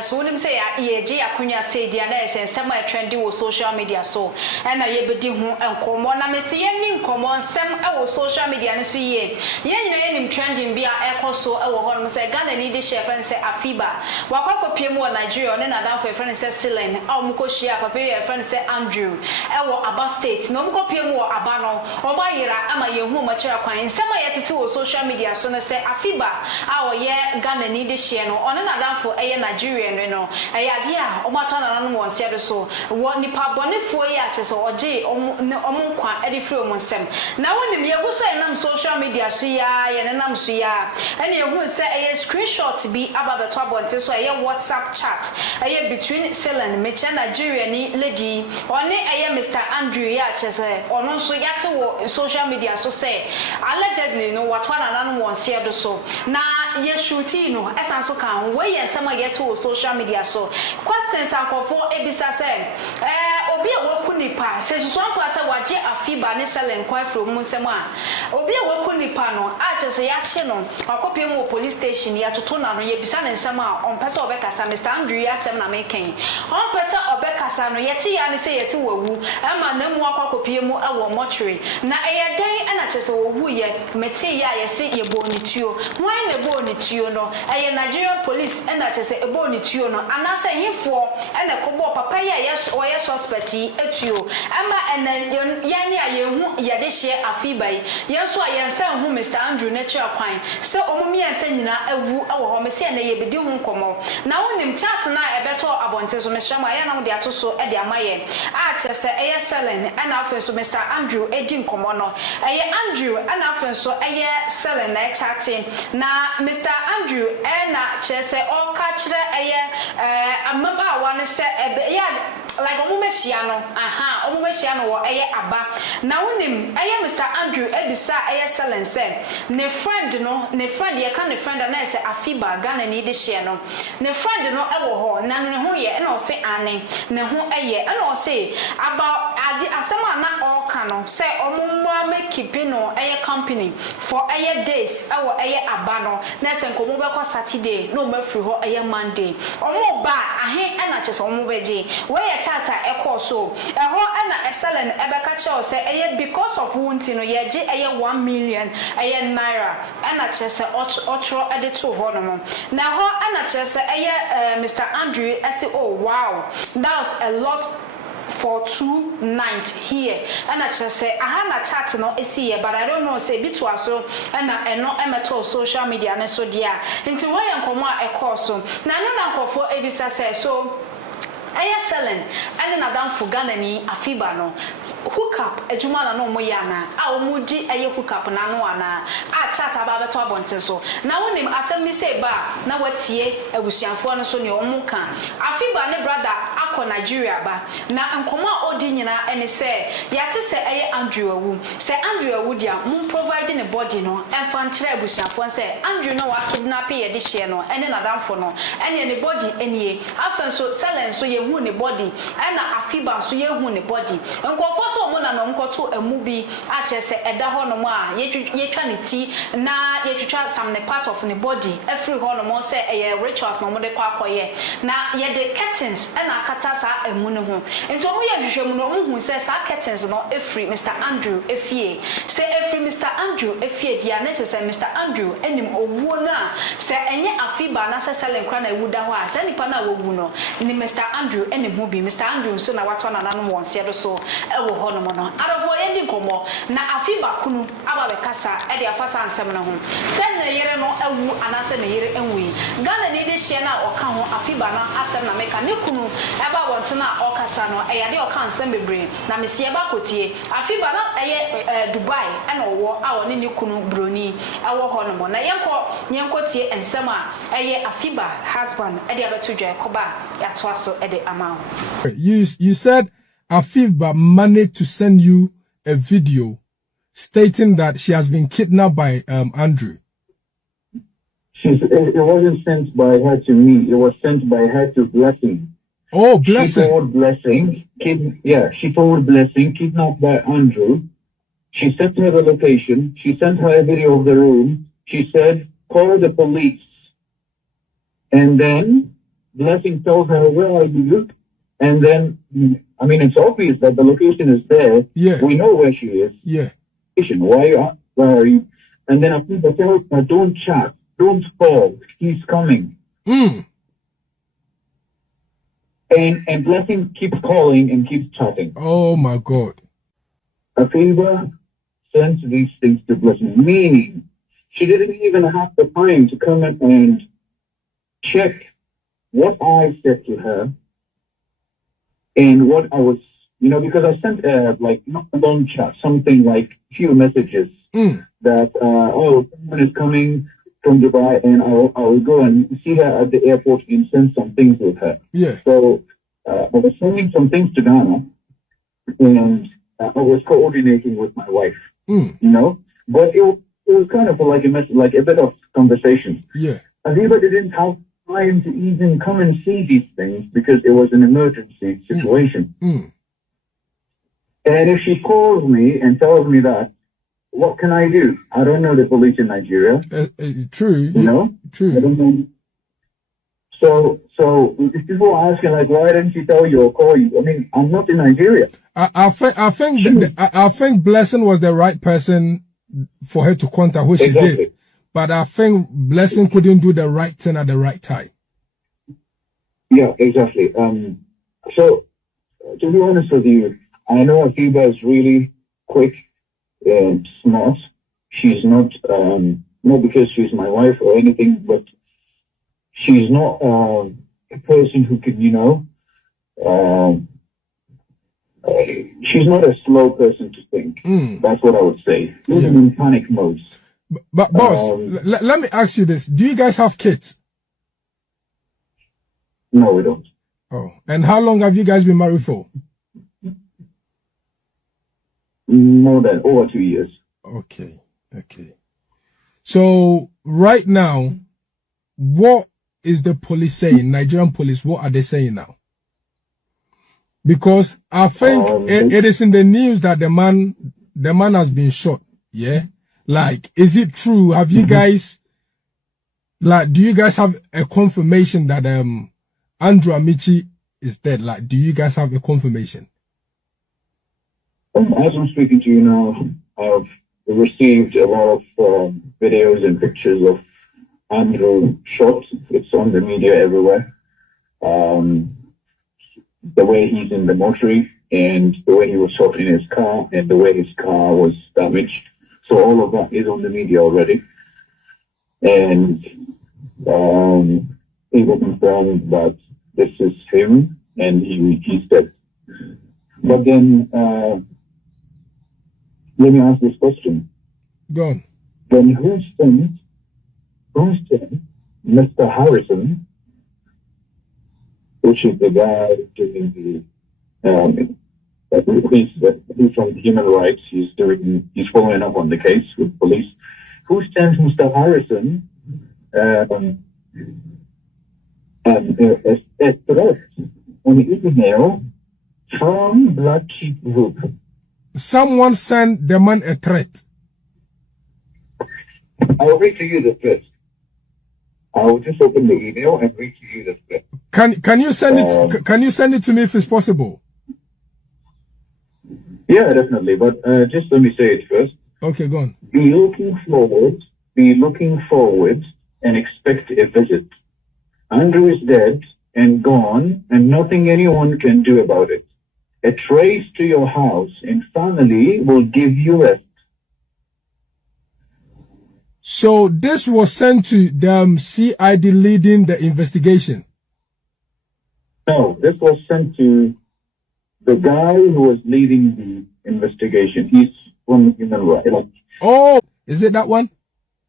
so nim say ye G akunya say dia na say nsem a trendy wo social media so na ye bedi hu enkomo na me say ye ni nkomo nsem e wo social media no so ye nyina ye nim trending bia ekoso e wo ho no say Ghana ni de share friend say Afiba wakwa kopie mu wo Nigeria ne na dan for friend say Silen a wo mko share papa ye friend say Andrew e wo Aba state no mko pie mu wo Aba no oba yira ama ye hu ma kira kwan nsem a ye tete wo social media so no say Afiba a wo ye Ghana ni de share no ono na dan for e Nigeria no ade a omato na no won se do so wo nipa bonefo yi a chese oje omo kwa e de free omo nsem na wonim ye go so enam social media so ya ye nenam so ya ene ehun se e screenshot bi aba beto abonte so e WhatsApp chat e between Silen mecha Nigeria ni lady one e Mr. Andrew ya chese ono so yate wo social media so say allegedly no what one na no won se do so na ye shooting no esan so kan we ye nsem a ye to social media so questions ankofo ebisa say obi a woku nipa se susu ampa say waje Afiba ne Silen kwa from nsem a obi a woku nipa no a chese ya che no akopie mu police station ya toto na no ye bisa ne nsem a onpese obekasa Mr. Andrew ya sem na meken onpese obekasa no ye ti ya ne say ye se wawu ama na mu akopie mu awo mortuary na eye den na chese wawu ye meti ya ye se ye bonituo wan ne bonituo no eye Nigerian police na chese ebo ni tuo no anase hifo ene kobo papa ya yes o yes suspect etuo ama ene ya ni ayehu ya de hye Afiba yi yeso ayense hu Mr. Andrew ne kira kwan se omumi ense nyina awu awo ho me se ene ye bedi hu nkomo na wonim chat na ebeto abonte so mesra ma ya na de atoso e de amaye a chese eye Silen ena afen so Mr. Andrew edi nkomo no eye Andrew ena afen so eye Silen na chatting na Mr. Andrew ena chese o kachire eye amaba wane se ya like omumehia no omumehia no wo eye Aba na wonim eye Mr. Andrew ebisa eye Silen se ne friend ye ka ne friend na se Afiba Ghana ni de share no ne friend no ewo ho na ne ho ye na o se ane ne ho eye na o se about asema na o ka no se omumwa make no eye company for eye days ewo eye Aba no na se nkomo be ko Saturday no ma free ho eye Monday omo ba ahe na chese omo beje we ye chata ekọ so eho na Silen ebeka che se eye because of wunti no ye je eye 1 million eye naira na chese otro ede to ho no na ho na chese eye Mr. Andrew say oh wow that was a lot for 2 nights here and I just say aha na chat no esi but I don't know say bitu aso na eno emeto social media na so dia nti wo ye nkomo a ekoso na no na nkofo ebisa say so eye Silen and na dan for Ghana ni Afiba no hookup ejuma na no mo ya na a omudi eye hookup na no ana a chat aba beto abonte so na wonim asem mi say ba na watie abusuafo no so ne omo kan Afiba ne brother akọ Nigeria ba na nkomo a odi nyina ene say yate say eye Andrew awu say Andrew awu dia mum provide ne body no emfa nkire abusuafo say Andrew no wa kidnap ye de share no ene na dan for no ene ne body enie afen so Silen so ye hu ne body na Afiba so ye hu ne body nkofo so mo na no nkoto amu bi a chese eda ho no mo a ye twa ne ti na ye twitwa some ne part of ne body every ho no mo say eye rituals no mo de kwa akoye na ye de curtains na akata sa amu ne ho ento mo ye hwehwem no mo hu say sa curtains no every Mr. Andrew efie say every Mr. Andrew efie dia na say Mr. Andrew enim owuo na say enye Afiba na say Silen kra na ewuda ho a say nipa na wogu no ni Mr. Andrew enim ho bi Mr. Andrew so na wato na nanom won se do so ewo ho no mo no adofo ye di komo na Afiba kunu aba be kasa e de afasa ansem no ho se na yere no awu anase na yere enwi Ghana ni de hye na oka ho Afiba na asem na meka ne kunu eba wonte na okasa no e yade oka ansem bebre na mesi eba kotie Afiba na eye Dubai na owo a woni ne kunu broni ewo ho no mo na yenko tie ensem a eye Afiba husband e de abeto dwa koba ya to aso e de amount. You said Afiba managed to send you a video stating that she has been kidnapped by Andrew. It wasn't sent by her to me. It was sent by her to Blessing. Oh, Blessing. She forwarded Blessing. She forwarded Blessing, kidnapped by Andrew. She sent her the location. She sent her a video of the room. She said, call the police. And then Blessing tells her, where are you? And then, I mean, it's obvious that the location is there. Yeah. We know where she is. Yeah. Where are you? And then Afiba tells her, don't chat, don't call, he's coming. Mm. And Blessing keeps calling and keeps chatting. Oh my God. Afiba sends these things to Blessing, meaning she didn't even have the time to come in and check what I said to her and what I was, because I sent like not a long chat, something like few messages that someone is coming from Dubai and I'll go and see her at the airport and send some things with her. Yeah. So I was sending some things to Ghana and I was coordinating with my wife, but it was kind of like a bit of conversation. Yeah. Afiba didn't have time to even come and see these things because it was an emergency situation. Mm. And if she calls me and tells me that, what can I do? I don't know the police in Nigeria. True. True. I don't know. So if people are asking like, why didn't she tell you or call you? I mean, I'm not in Nigeria. I think Blessing was the right person for her to contact who she did. But I think Blessing couldn't do the right thing at the right time. Yeah, exactly. So, to be honest with you, I know Afiba is really quick and smart. She's not, not because she's my wife or anything, but she's not a person who can, she's not a slow person to think. That's what I would say. Even in panic modes. But boss, let me ask you this. Do you guys have kids? No, we don't. Oh, and how long have you guys been married for? More than over 2 years. Okay. So right now, what is the police saying? Nigerian police, what are they saying now? Because I think it is in the news that the man has been shot. Yeah. Like, is it true? Have you guys, do you guys have a confirmation that Andrew Amici is dead? Like, do you guys have a confirmation? As I'm speaking to you now, I've received a lot of videos and pictures of Andrew shot. It's on the media everywhere. The way he's in the mortuary and the way he was shot in his car and the way his car was damaged. So all of that is on the media already. And people confirmed that this is him and he's dead. But then, let me ask this question. Go on. Then who sent Mr. Harrison, which is the guy doing he's from Human Rights. He's following up on the case with police. Who sent Mr. Harrison a threat on email from Black Sheep Group? Someone sent the man a threat. I'll read to you the threat. I'll just open the email and read to you the threat. Can you send it? Can you send it to me if it's possible? Yeah, definitely. But just let me say it first. Okay, go on. Be looking forward and expect a visit. Andrew is dead and gone, and nothing anyone can do about it. A trace to your house and family will give you rest. So this was sent to the CID leading the investigation? No, this was sent to the guy who was leading the investigation. He's from Human Rights. Oh, is it that one?